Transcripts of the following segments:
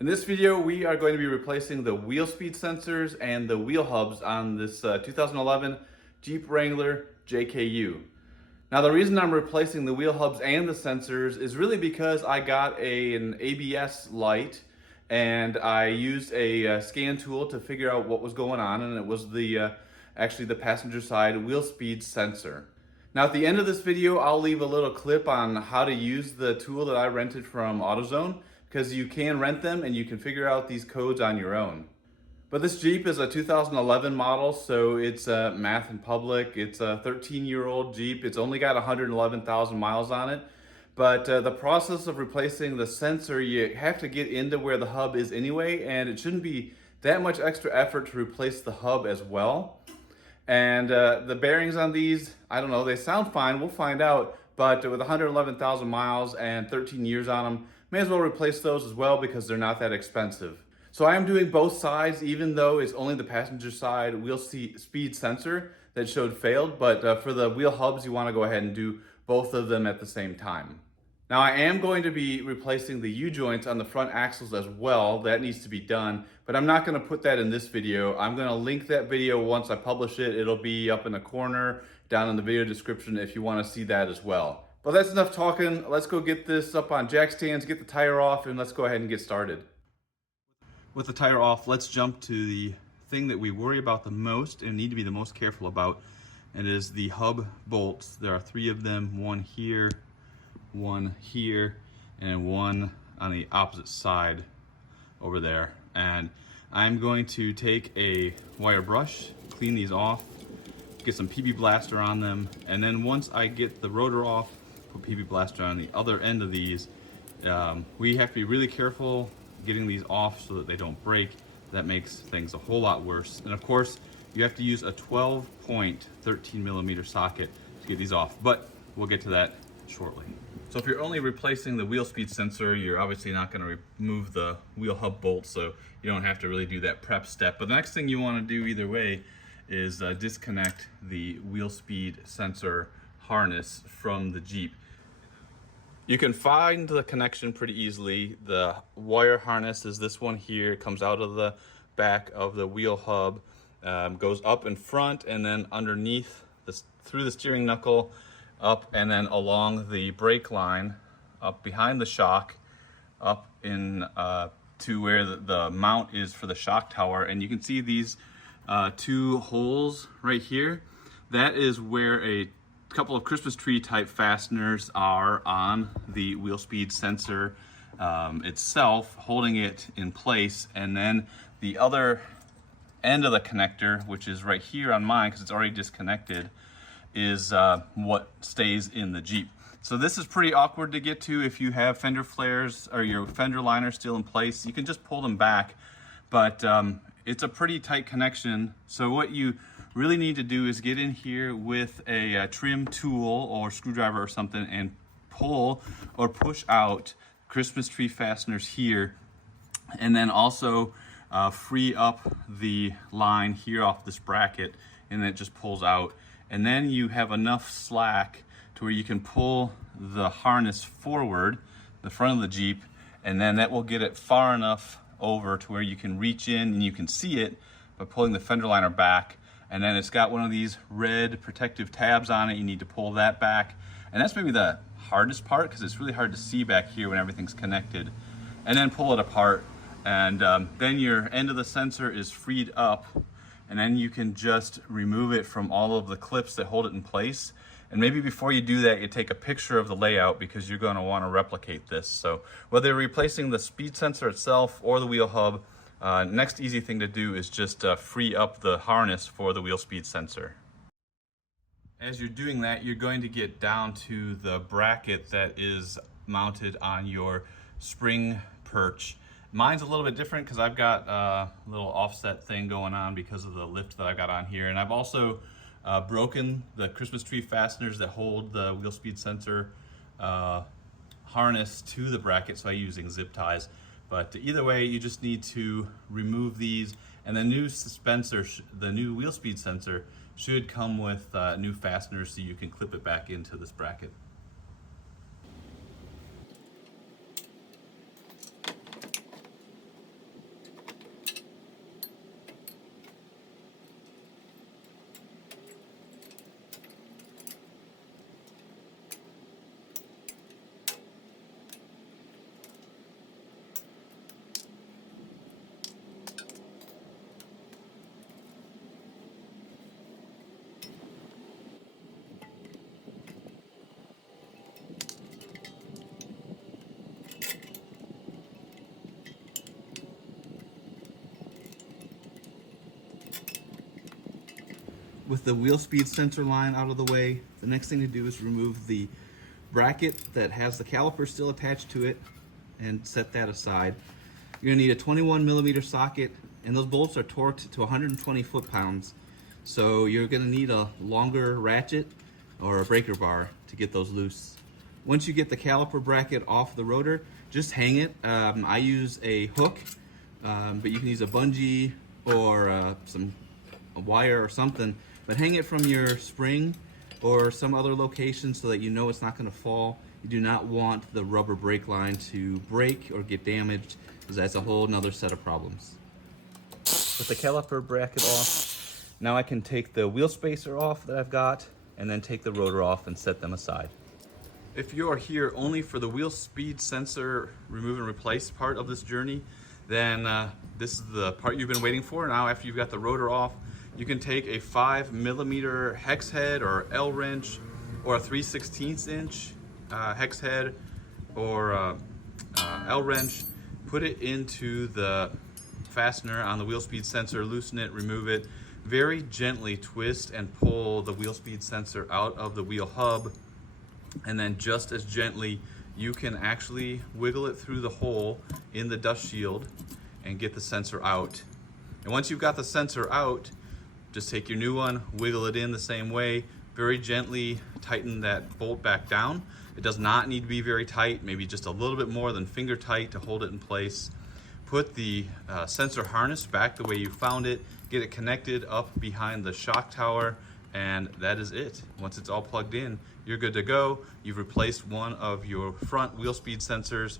In this video, we are going to be replacing the wheel speed sensors and the wheel hubs on this 2011 Jeep Wrangler JK. Now, the reason I'm replacing the wheel hubs and the sensors is really because I got an ABS light and I used a scan tool to figure out what was going on, and it was the actually the passenger side wheel speed sensor. Now, at the end of this video, I'll leave a little clip on how to use the tool that I rented from AutoZone, because you can rent them and you can figure out these codes on your own. But this Jeep is a 2011 model, so it's math in public. It's a 13-year-old Jeep. It's only got 111,000 miles on it. But the process of replacing the sensor, you have to get into where the hub is anyway, and it shouldn't be that much extra effort to replace the hub as well. And the bearings on these, I don't know, they sound fine, we'll find out. But with 111,000 miles and 13 years on them, may as well replace those as well because they're not that expensive. So I am doing both sides, even though it's only the passenger side wheel speed sensor that showed failed. But for the wheel hubs, you want to go ahead and do both of them at the same time. Now, I am going to be replacing the U-joints on the front axles as well. That needs to be done, but I'm not going to put that in this video. I'm going to link that video once I publish it. It'll be up in the corner down in the video description if you want to see that as well. But that's enough talking. Let's go get this up on jack stands, get the tire off, and let's go ahead and get started. With the tire off, let's jump to the thing that we worry about the most and need to be the most careful about. It is the hub bolts. There are 3 of them, one here, and one on the opposite side over there. And I'm going to take a wire brush, clean these off, get some PB Blaster on them, and then once I get the rotor off, put PB Blaster on the other end of these. We have to be really careful getting these off so that they don't break. That makes things a whole lot worse. And of course, you have to use a 12-point 13mm socket to get these off, but we'll get to that shortly. So if you're only replacing the wheel speed sensor, you're obviously not going to remove the wheel hub bolt, so you don't have to really do that prep step. But the next thing you want to do either way is disconnect the wheel speed sensor harness from the Jeep. You can find the connection pretty easily. The wire harness is this one here. It comes out of the back of the wheel hub, goes up in front and then underneath this, through the steering knuckle, up and then along the brake line, up behind the shock, up in to where the mount is for the shock tower. And you can see these 2 holes right here. That is where a couple of Christmas tree type fasteners are on the wheel speed sensor itself, holding it in place. And then the other end of the connector, which is right here on mine because it's already disconnected, is what stays in the Jeep. So this is pretty awkward to get to if you have fender flares or your fender liner still in place. You can just pull them back, but it's a pretty tight connection. So what you really need to do is get in here with a trim tool or screwdriver or something and pull or push out Christmas tree fasteners here, and then also free up the line here off this bracket, and then it just pulls out. And then you have enough slack to where you can pull the harness forward, the front of the Jeep, and then that will get it far enough over to where you can reach in and you can see it by pulling the fender liner back. And then it's got one of these red protective tabs on it. You need to pull that back. And that's maybe the hardest part because it's really hard to see back here when everything's connected. And then pull it apart. And then your end of the sensor is freed up. And then you can just remove it from all of the clips that hold it in place. And maybe before you do that, you take a picture of the layout because you're going to want to replicate this. So whether you're replacing the speed sensor itself or the wheel hub, next easy thing to do is just free up the harness for the wheel speed sensor. As you're doing that, you're going to get down to the bracket that is mounted on your spring perch. Mine's a little bit different because I've got a little offset thing going on because of the lift that I've got on here. And I've also broken the Christmas tree fasteners that hold the wheel speed sensor harness to the bracket, so I'm using zip ties. But either way, you just need to remove these, and the new the new wheel speed sensor should come with new fasteners so you can clip it back into this bracket. with the wheel speed sensor line out of the way, the next thing to do is remove the bracket that has the caliper still attached to it and set that aside. You're gonna need a 21mm socket, and those bolts are torqued to 120 foot-pounds. So you're gonna need a longer ratchet or a breaker bar to get those loose. Once you get the caliper bracket off the rotor, just hang it. I use a hook, but you can use a bungee or a wire or something, but hang it from your spring or some other location so that you know it's not going to fall. You do not want the rubber brake line to break or get damaged, because that's a whole nother set of problems. With the caliper bracket off, now I can take the wheel spacer off that I've got and then take the rotor off and set them aside. If you are here only for the wheel speed sensor remove and replace part of this journey, then this is the part you've been waiting for. Now after you've got the rotor off, you can take a 5mm hex head or L wrench, or a 3/16 inch hex head or L wrench, put it into the fastener on the wheel speed sensor, loosen it, remove it, very gently twist and pull the wheel speed sensor out of the wheel hub, and then just as gently you can actually wiggle it through the hole in the dust shield and get the sensor out. And once you've got the sensor out, just take your new one, wiggle it in the same way, very gently tighten that bolt back down. It does not need to be very tight, maybe just a little bit more than finger tight to hold it in place. Put the sensor harness back the way you found it, get it connected up behind the shock tower, and that is it. Once it's all plugged in, you're good to go. You've replaced one of your front wheel speed sensors,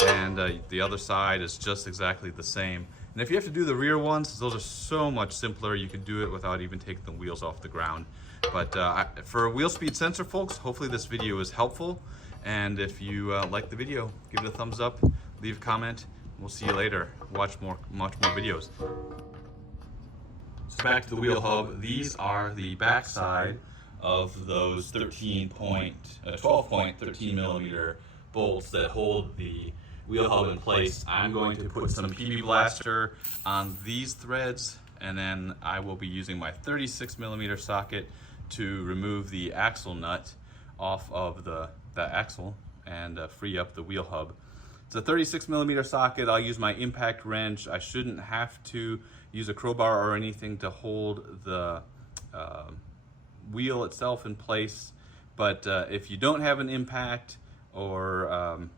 and the other side is just exactly the same. And if you have to do the rear ones, those are so much simpler. You can do it without even taking the wheels off the ground. But for wheel speed sensor folks, hopefully this video is helpful. And if you like the video, give it a thumbs up, leave a comment. We'll see you later. Watch much more videos. So back to the wheel hub. These are the back side of those 12.13mm bolts that hold the wheel hub in place. I'm going to put some PB Blaster on these threads, and then I will be using my 36mm socket to remove the axle nut off of the axle and free up the wheel hub. It's a 36mm socket. I'll use my impact wrench. I shouldn't have to use a crowbar or anything to hold the wheel itself in place, but if you don't have an impact, or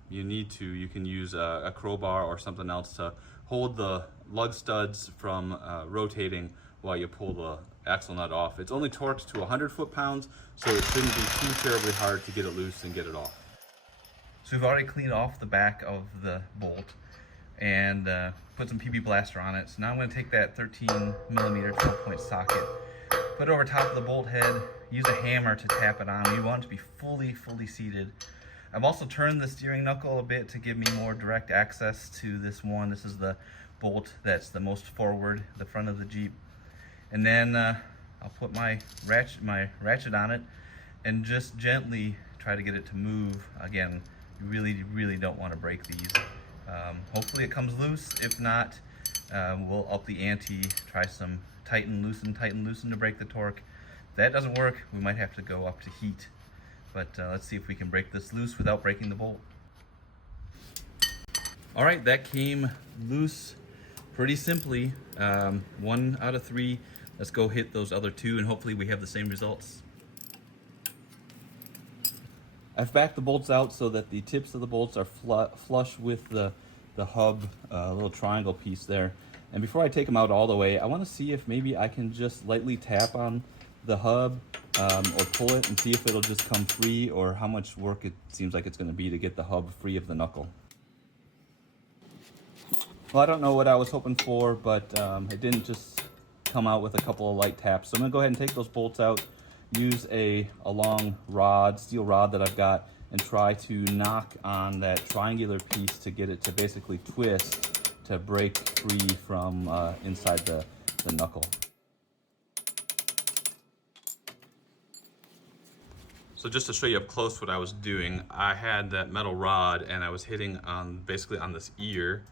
you need to, you can use a crowbar or something else to hold the lug studs from rotating while you pull the axle nut off. It's only torqued to 100 foot-pounds, so it shouldn't be too terribly hard to get it loose and get it off. So we've already cleaned off the back of the bolt and put some PB Blaster on it. So now I'm going to take that 13mm 12-point socket, put it over top of the bolt head, use a hammer to tap it on. We want it to be fully seated. I've also turned the steering knuckle a bit to give me more direct access to this one. This is the bolt that's the most forward, the front of the Jeep. And then I'll put my ratchet on it and just gently try to get it to move. Again, you really don't want to break these. Hopefully it comes loose. If not, we'll up the ante, try some tighten, loosen to break the torque. If that doesn't work, we might have to go up to heat. But let's see if we can break this loose without breaking the bolt. All right, that came loose pretty simply. 1 out of 3. Let's go hit those other 2 and hopefully we have the same results. I've backed the bolts out so that the tips of the bolts are flush with the hub, little triangle piece there. And before I take them out all the way, I want to see if maybe I can just lightly tap on the hub or pull it and see if it'll just come free, or how much work it seems like it's going to be to get the hub free of the knuckle. Well, I don't know what I was hoping for, but it didn't just come out with a couple of light taps. So I'm going to go ahead and take those bolts out, use a long rod, steel rod that I've got, and try to knock on that triangular piece to get it to basically twist to break free from inside the knuckle. So just to show you up close what I was doing, I had that metal rod and I was hitting on basically on this ear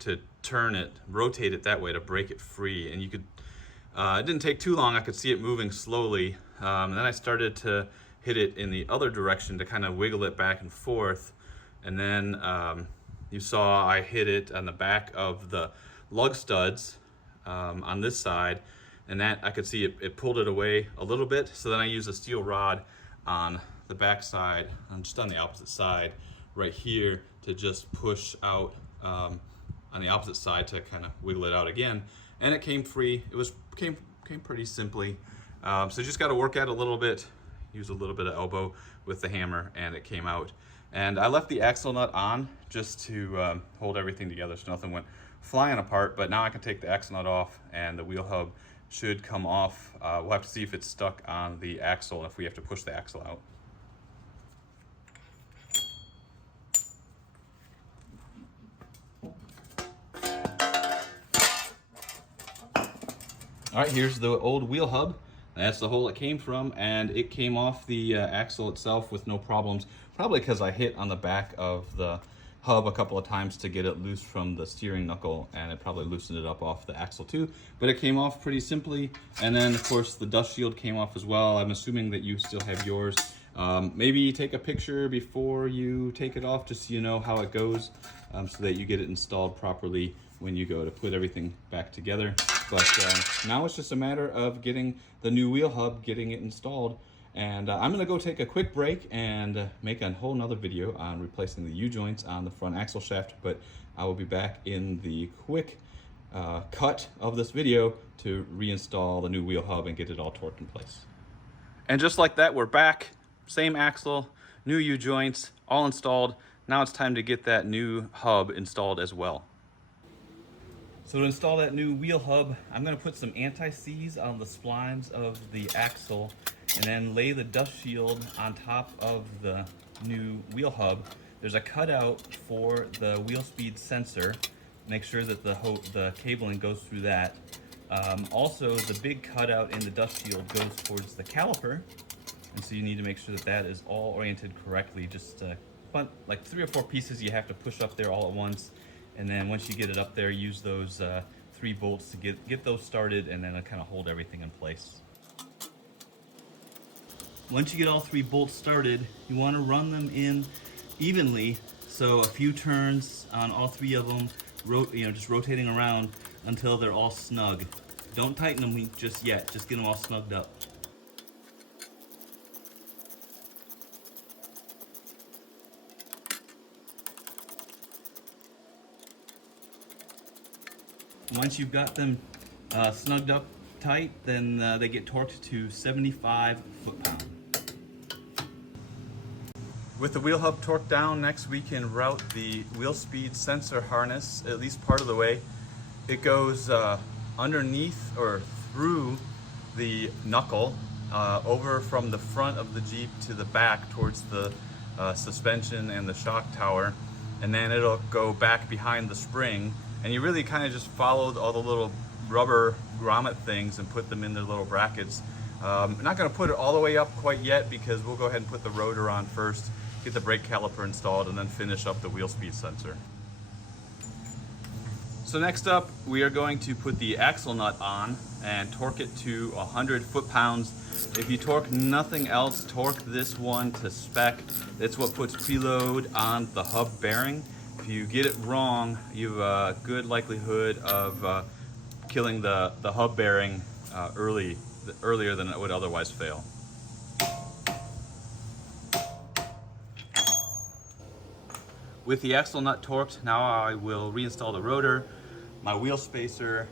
to turn it, rotate it that way to break it free. And you could It didn't take too long. I could see it moving slowly. And then I started to hit it in the other direction to kind of wiggle it back and forth. And then you saw I hit it on the back of the lug studs on this side, and that I could see it pulled it away a little bit. So then I used a steel rod on the back side, just on the opposite side right here, to just push out on the opposite side to kind of wiggle it out again, and it came free. It came pretty simply. So just got to work at it a little bit, use a little bit of elbow with the hammer, and it came out. And I left the axle nut on just to hold everything together so nothing went flying apart, but now I can take the axle nut off and the wheel hub should come off. We'll have to see if it's stuck on the axle and if we have to push the axle out. All right, here's the old wheel hub. That's the hole it came from, and it came off the axle itself with no problems, probably because I hit on the back of the hub a couple of times to get it loose from the steering knuckle, and it probably loosened it up off the axle too, but it came off pretty simply. And then of course the dust shield came off as well. I'm assuming that you still have yours. Maybe take a picture before you take it off just so you know how it goes, so that you get it installed properly when you go to put everything back together. But now it's just a matter of getting the new wheel hub, getting it installed. And I'm gonna go take a quick break and make a whole nother video on replacing the U-joints on the front axle shaft, but I will be back in the quick cut of this video to reinstall the new wheel hub and get it all torqued in place. And just like that, we're back. Same axle, new U-joints, all installed. Now it's time to get that new hub installed as well. So to install that new wheel hub, I'm going to put some anti-seize on the splines of the axle and then lay the dust shield on top of the new wheel hub. There's a cutout for the wheel speed sensor. Make sure that the cabling goes through that. Also, the big cutout in the dust shield goes towards the caliper, and so you need to make sure that that is all oriented correctly. Just like 3 or 4 pieces you have to push up there all at once. And then once you get it up there, use those 3 bolts to get those started, and then kind of hold everything in place. Once you get all 3 bolts started, you want to run them in evenly, so a few turns on all 3 of them, just rotating around until they're all snug. Don't tighten them just yet, just get them all snugged up. Once you've got them snugged up tight, then they get torqued to 75 foot-pound. With the wheel hub torqued down, next we can route the wheel speed sensor harness at least part of the way. It goes underneath or through the knuckle, over from the front of the Jeep to the back towards the suspension and the shock tower, and then it'll go back behind the spring. And you really kind of just followed all the little rubber grommet things and put them in their little brackets. I'm not going to put it all the way up quite yet because we'll go ahead and put the rotor on first, get the brake caliper installed, and then finish up the wheel speed sensor. So next up, we are going to put the axle nut on and torque it to 100 foot-pounds. If you torque nothing else, torque this one to spec. It's what puts preload on the hub bearing. If you get it wrong, you have a good likelihood of killing the hub bearing earlier than it would otherwise fail. With the axle nut torqued, now I will reinstall the rotor, my wheel spacer,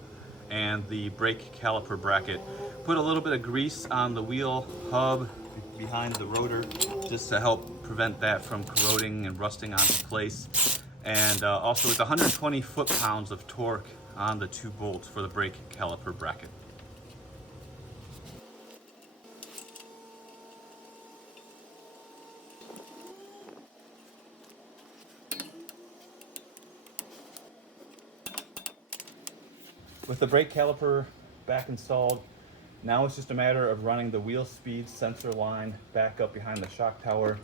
and the brake caliper bracket. Put a little bit of grease on the wheel hub behind the rotor just to help prevent that from corroding and rusting onto place. And also with 120 foot-pounds of torque on the 2 bolts for the brake caliper bracket. With the brake caliper back installed, now it's just a matter of running the wheel speed sensor line back up behind the shock tower.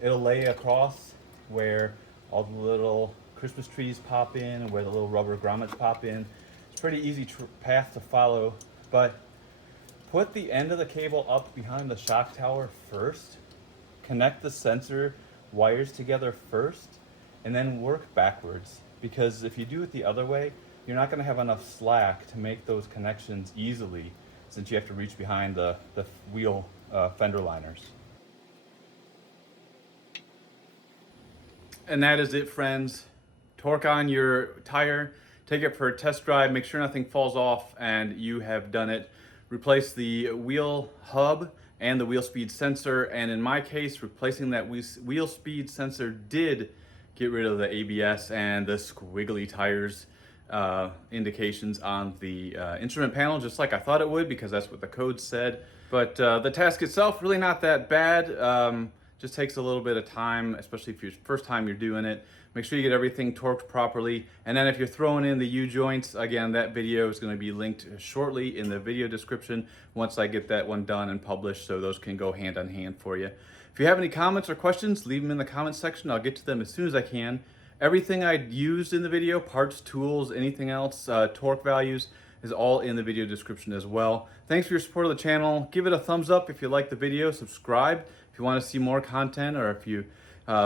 It'll lay across where all the little Christmas trees pop in and where the little rubber grommets pop in. It's pretty easy path to follow, but put the end of the cable up behind the shock tower first, connect the sensor wires together first, and then work backwards. Because if you do it the other way, you're not going to have enough slack to make those connections easily, since you have to reach behind the wheel fender liners. And that is it, friends. Torque on your tire, take it for a test drive, make sure nothing falls off, and you have done it. Replace the wheel hub and the wheel speed sensor, and in my case, replacing that wheel speed sensor did get rid of the ABS and the squiggly tires indications on the instrument panel, just like I thought it would, because that's what the code said. But the task itself, really not that bad. Just takes a little bit of time, especially if you're first time you're doing it. Make sure you get everything torqued properly. And then if you're throwing in the U-joints, again, that video is going to be linked shortly in the video description once I get that one done and published, so those can go hand in hand for you. If you have any comments or questions, leave them in the comment section. I'll get to them as soon as I can. Everything I used in the video, parts, tools, anything else, torque values, is all in the video description as well. Thanks for your support of the channel. Give it a thumbs up if you like the video. Subscribe if you want to see more content, or if you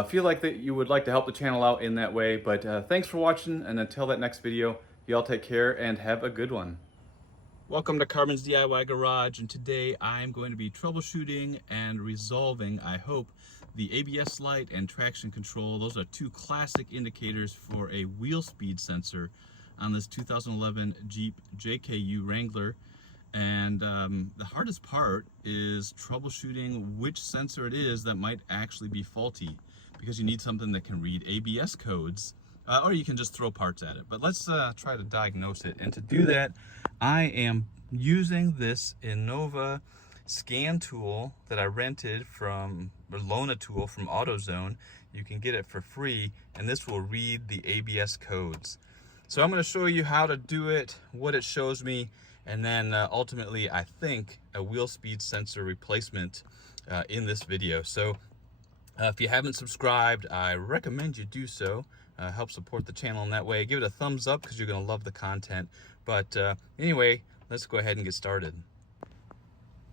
feel like that you would like to help the channel out in that way. But thanks for watching, and until that next video, you all take care and have a good one. Welcome to Carmen's DIY Garage, and today I'm going to be troubleshooting and resolving, I hope, the ABS light and traction control. Those are two classic indicators for a wheel speed sensor on this 2011 Jeep JK Wrangler. And the hardest part is troubleshooting which sensor it is that might actually be faulty, because you need something that can read ABS codes, or you can just throw parts at it. But let's try to diagnose it. And to do that, I am using this Innova scan tool that I rented from, or loan a tool from AutoZone. You can get it for free, and this will read the ABS codes. So I'm going to show you how to do it, what it shows me, and then ultimately, I think, a wheel speed sensor replacement in this video. So if you haven't subscribed, I recommend you do so. Help support the channel in that way. Give it a thumbs up because you're going to love the content. But anyway, let's go ahead and get started.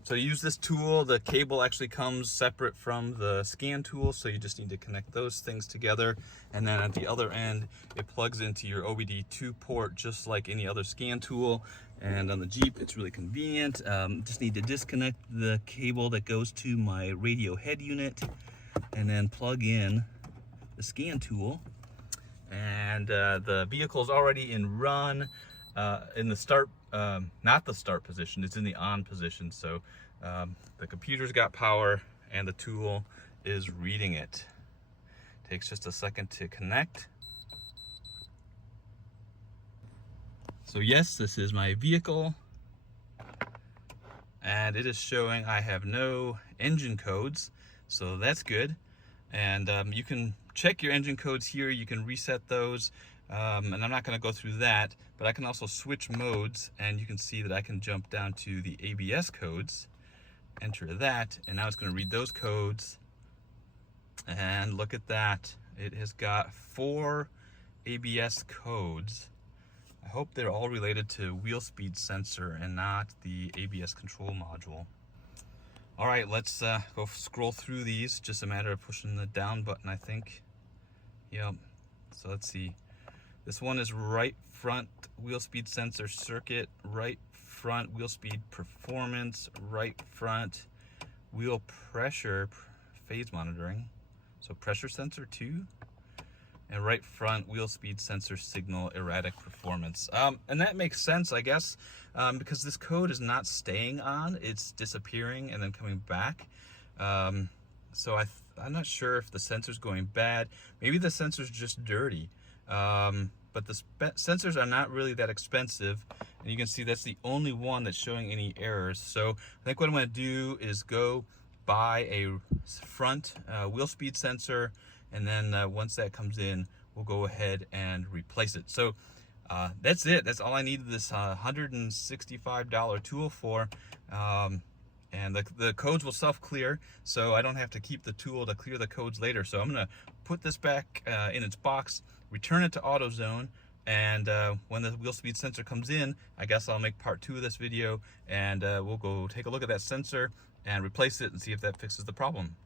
So to use this tool, the cable actually comes separate from the scan tool, so you just need to connect those things together. And then at the other end, it plugs into your OBD2 port, just like any other scan tool. And on the Jeep, it's really convenient. Just need to disconnect the cable that goes to my radio head unit, and then plug in the scan tool. And the vehicle's already in run, in the start, not the start position, it's in the on position. So the computer's got power and the tool is reading it. Takes just a second to connect. So yes, this is my vehicle, and it is showing I have no engine codes, so that's good. And you can check your engine codes here, you can reset those, and I'm not going to go through that, but I can also switch modes, and you can see that I can jump down to the ABS codes, enter that, and now it's going to read those codes. And look at that, it has got 4 ABS codes. I hope they're all related to wheel speed sensor and not the ABS control module. All right, let's go scroll through these. Just a matter of pushing the down button, I think. Yep. So let's see. This one is right front wheel speed sensor circuit, right front wheel speed performance, right front wheel pressure phase monitoring. So pressure sensor 2. And right front wheel speed sensor signal erratic performance. And that makes sense, I guess, because this code is not staying on, it's disappearing and then coming back. So I'm not sure if the sensor's going bad. Maybe the sensor's just dirty. But the sensors are not really that expensive, and you can see that's the only one that's showing any errors. So I think what I'm going to do is go buy a front wheel speed sensor, and then once that comes in, we'll go ahead and replace it. So that's it. That's all I needed this $165 tool for. And the codes will self-clear, so I don't have to keep the tool to clear the codes later. So I'm going to put this back in its box, return it to AutoZone, And when the wheel speed sensor comes in, I guess I'll make part 2 of this video, and we'll go take a look at that sensor and replace it and see if that fixes the problem.